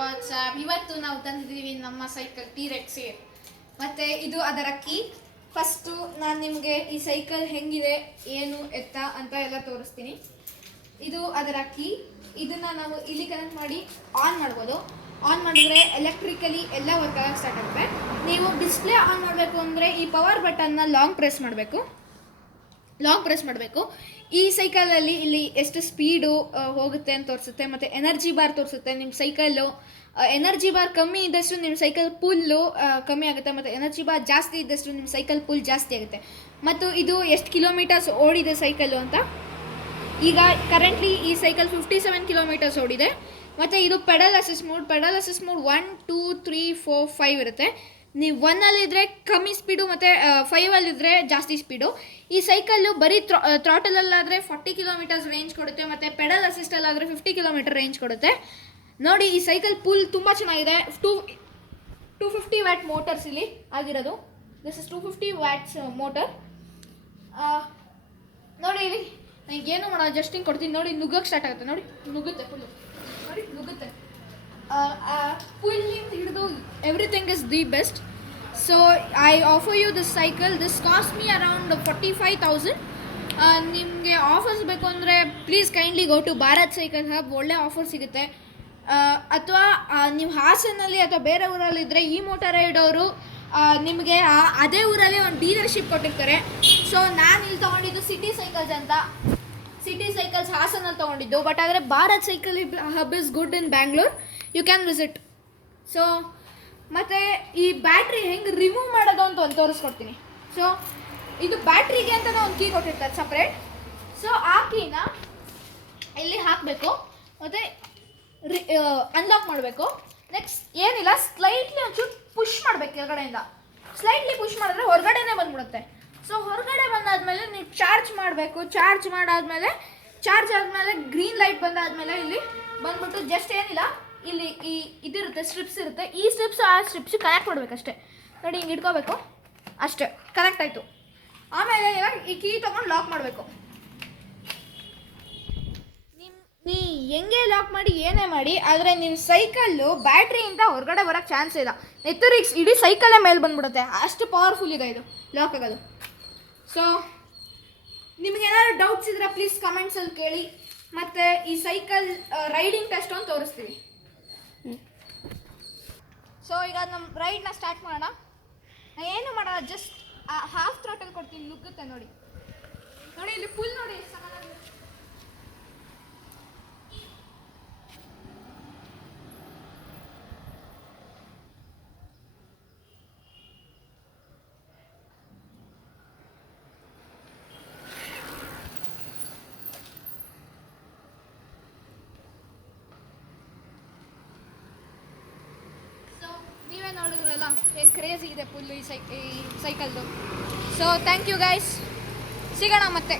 WhatsApp ಇವತ್ತು ನಾವು ತಂದಿದ್ದೀವಿ ನಮ್ಮ ಸೈಕಲ್ ಟಿ-ರೆಕ್ಸ್ ಮತ್ತೆ ಇದು ಅದರ ಕೀ. ಫಸ್ಟು ನಾನು ನಿಮಗೆ ಈ ಸೈಕಲ್ ಹೆಂಗಿದೆ ಏನು ಎತ್ತ ಅಂತ ಎಲ್ಲ ತೋರಿಸ್ತೀನಿ. ಇದು ಅದರ ಕೀ. ಇದನ್ನು ನಾವು ಇಲ್ಲಿ ಕನೆಕ್ಟ್ ಮಾಡಿ ಆನ್ ಮಾಡ್ಬೋದು. ಆನ್ ಮಾಡಿದ್ರೆ ಎಲೆಕ್ಟ್ರಿಕಲಿ ಎಲ್ಲ ವರ್ಕ್ ಆಗಕ್ಕೆ ಸ್ಟಾರ್ಟ್ ಆಗುತ್ತೆ. ನೀವು ಡಿಸ್ಪ್ಲೇ ಆನ್ ಮಾಡಬೇಕು ಅಂದರೆ ಈ ಪವರ್ ಬಟನ್ನ ಲಾಂಗ್ ಪ್ರೆಸ್ ಮಾಡಬೇಕು. ಈ ಸೈಕಲಲ್ಲಿ ಇಲ್ಲಿ ಎಷ್ಟು ಸ್ಪೀಡು ಹೋಗುತ್ತೆ ಅಂತ ತೋರಿಸುತ್ತೆ, ಮತ್ತು ಎನರ್ಜಿ ಬಾರ್ ತೋರಿಸುತ್ತೆ. ನಿಮ್ಮ ಸೈಕಲ್ಲು ಎನರ್ಜಿ ಬಾರ್ ಕಮ್ಮಿ ಇದ್ದಷ್ಟು ನಿಮ್ಮ ಸೈಕಲ್ ಪುಲ್ಲು ಕಮ್ಮಿ ಆಗುತ್ತೆ, ಮತ್ತು ಎನರ್ಜಿ ಬಾರ್ ಜಾಸ್ತಿ ಇದ್ದಷ್ಟು ನಿಮ್ಮ ಸೈಕಲ್ ಪುಲ್ ಜಾಸ್ತಿ ಆಗುತ್ತೆ. ಮತ್ತು ಇದು ಎಷ್ಟು ಕಿಲೋಮೀಟರ್ಸ್ ಓಡಿದೆ ಸೈಕಲ್ಲು ಅಂತ. ಈಗ ಕರೆಂಟ್ಲಿ ಈ ಸೈಕಲ್ 57 ಕಿಲೋಮೀಟರ್ಸ್ ಓಡಿದೆ. ಮತ್ತು ಇದು ಪೆಡಲ್ ಅಸಿಸ್ಟ್ ಮೋಡ್ 1 2 3 4 5 ಇರುತ್ತೆ. ನೀವು 1ಅಲ್ಲಿದ್ದರೆ ಕಮ್ಮಿ ಸ್ಪೀಡು, ಮತ್ತು 5ಅಲ್ಲಿದ್ದರೆ ಜಾಸ್ತಿ ಸ್ಪೀಡು. ಈ ಸೈಕಲ್ಲು ಬರೀ ಥ್ರಾಟಲಲ್ಲಾದರೆ 40 ಕಿಲೋಮೀಟರ್ಸ್ ರೇಂಜ್ ಕೊಡುತ್ತೆ, ಮತ್ತು ಪೆಡಲ್ ಅಸಿಸ್ಟಲ್ಲಾದರೆ 50 ಕಿಲೋಮೀಟರ್ ರೇಂಜ್ ಕೊಡುತ್ತೆ. ನೋಡಿ, ಈ ಸೈಕಲ್ ಪುಲ್ ತುಂಬ ಚೆನ್ನಾಗಿದೆ. 250 ವ್ಯಾಟ್ ಮೋಟರ್ಸ್ ಇಲ್ಲಿ ಆಗಿರೋದು. This is 250 watts motor. ನೋಡಿ, ಇಲ್ಲಿ ನನಗೇನು ಮಾಡೋದು, ಜಸ್ಟ್ ಹಿಂಗೆ ಕೊಡ್ತೀನಿ. ನೋಡಿ, ನುಗ್ಗಕ್ಕೆ ಸ್ಟಾರ್ಟ್ ಆಗುತ್ತೆ. ನೋಡಿ, ನುಗ್ಗುತ್ತೆ ಫುಲ್ಲು. ನೋಡಿ, ನುಗ್ಗುತ್ತೆ. ಪುಲ್ಲಿಂದ ಹಿಡಿದು everything is the best. So I offer you this cycle. This cost me around 45,000. ನಿಮಗೆ ಆಫರ್ಸ್ ಬೇಕು ಅಂದರೆ please kindly go to Bharat cycle hub. ಒಳ್ಳೆ ಆಫರ್ ಸಿಗುತ್ತೆ. ಅಥವಾ ನೀವು ಹಾಸನಲ್ಲಿ ಅಥವಾ ಬೇರೆ ಊರಲ್ಲಿದ್ದರೆ ಈ ಮೋಟಾರ್ ರೈಡ್ ಅವರು ನಿಮಗೆ ಅದೇ ಊರಲ್ಲಿ ಒಂದು ಡೀಲರ್ಶಿಪ್ ಕೊಟ್ಟಿರ್ತಾರೆ. ಸೊ ನಾನು ಇಲ್ಲಿ ತೊಗೊಂಡಿದ್ದು ಸಿಟಿ ಸೈಕಲ್ಸ್ ಅಂತ. ಸಿಟಿ ಸೈಕಲ್ಸ್ ಹಾಸನಲ್ಲಿ ತೊಗೊಂಡಿದ್ದು. ಬಟ್ ಆದರೆ Bharat cycle hub is good in Bangalore. You can visit. So ಮತ್ತು ಈ ಬ್ಯಾಟ್ರಿ ಹೆಂಗೆ ರಿಮೂವ್ ಮಾಡೋದು ಅಂತ ಒಂದು ತೋರಿಸ್ಕೊಡ್ತೀನಿ. ಸೊ ಇದು ಬ್ಯಾಟ್ರಿಗೆ ಅಂತಲೇ ಒಂದು ಕೀ ಕೊಟ್ಟಿರ್ತಾರೆ ಸಪ್ರೇಟ್. ಸೊ ಆ ಕೀನ ಇಲ್ಲಿ ಹಾಕಬೇಕು, ಮತ್ತು ಅನ್ಲಾಕ್ ಮಾಡಬೇಕು. ನೆಕ್ಸ್ಟ್ ಏನಿಲ್ಲ, ಸ್ಲೈಟ್ಲಿ ಒಂಚೂರು ಪುಷ್ ಮಾಡಬೇಕು ಕೆಳಗಡೆಯಿಂದ. ಸ್ಲೈಟ್ಲಿ ಪುಷ್ ಮಾಡಿದ್ರೆ ಹೊರಗಡೆನೇ ಬಂದ್ಬಿಡುತ್ತೆ. ಸೊ ಹೊರಗಡೆ ಬಂದಾದಮೇಲೆ ನೀವು ಚಾರ್ಜ್ ಮಾಡಬೇಕು. ಚಾರ್ಜ್ ಆದಮೇಲೆ ಗ್ರೀನ್ ಲೈಟ್ ಬಂದಾದಮೇಲೆ ಇಲ್ಲಿ ಬಂದ್ಬಿಟ್ಟು ಜಸ್ಟ್ ಏನಿಲ್ಲ, ಇಲ್ಲಿ ಈ ಇದಿರುತ್ತೆ, ಸ್ಟ್ರಿಪ್ಸ್ ಇರುತ್ತೆ. ಈ ಸ್ಟ್ರಿಪ್ಸ್ ಆ ಸ್ಟ್ರಿಪ್ಸ್ ಕನೆಕ್ಟ್ ಮಾಡಬೇಕಷ್ಟೇ. ನೋಡಿ, ಹಿಂಗೆ ಇಟ್ಕೋಬೇಕು ಅಷ್ಟೇ. ಕನೆಕ್ಟ್ ಆಯಿತು. ಆಮೇಲೆ ಇವಾಗ ಈ ಕೀ ತೊಗೊಂಡು ಲಾಕ್ ಮಾಡಬೇಕು. ನೀ ಹೆಂಗೆ ಲಾಕ್ ಮಾಡಿ ಏನೇ ಮಾಡಿ, ಆದರೆ ನಿಮ್ಮ ಸೈಕಲ್ಲು ಬ್ಯಾಟ್ರಿಯಿಂದ ಹೊರಗಡೆ ಬರೋಕ್ಕೆ ಚಾನ್ಸ್ ಇಲ್ಲ. ನೆತ್ತರಿಗೆ ಇಡೀ ಸೈಕಲ್ಲೇ ಮೇಲೆ ಬಂದ್ಬಿಡುತ್ತೆ. ಅಷ್ಟು ಪವರ್ಫುಲ್ ಇದೆ ಇದು ಲಾಕ್ ಆಗೋದು. ಸೊ ನಿಮಗೇನಾದ್ರು ಡೌಟ್ಸ್ ಇದ್ದರೆ ಪ್ಲೀಸ್ ಕಮೆಂಟ್ಸಲ್ಲಿ ಕೇಳಿ. ಮತ್ತು ಈ ಸೈಕಲ್ ರೈಡಿಂಗ್ ಟೆಸ್ಟ್ ಒಂದು ತೋರಿಸ್ತೀವಿ. ಸೊ ಈಗ ನಮ್ಮ ರೈಡ್ನ ಸ್ಟಾರ್ಟ್ ಮಾಡೋಣ. ಏನು ಮಾಡೋಣ, ಜಸ್ಟ್ ಹಾಫ್ ಥ್ರಾಟಲ್ ಕೊಡ್ತೀನಿ, ನುಗ್ಗುತ್ತೆ. ನೋಡಿ, ಇಲ್ಲಿ ಫುಲ್ ನೋಡಿ. ನೀವೇ ನೋಡಿದ್ರಲ್ಲ ಏನು ಕ್ರೇಜಿ ಇದೆ ಫುಲ್ಲು ಈ ಸೈಕಲ್ದು. So thank you guys. ಸಿಗೋಣ ಮತ್ತೆ.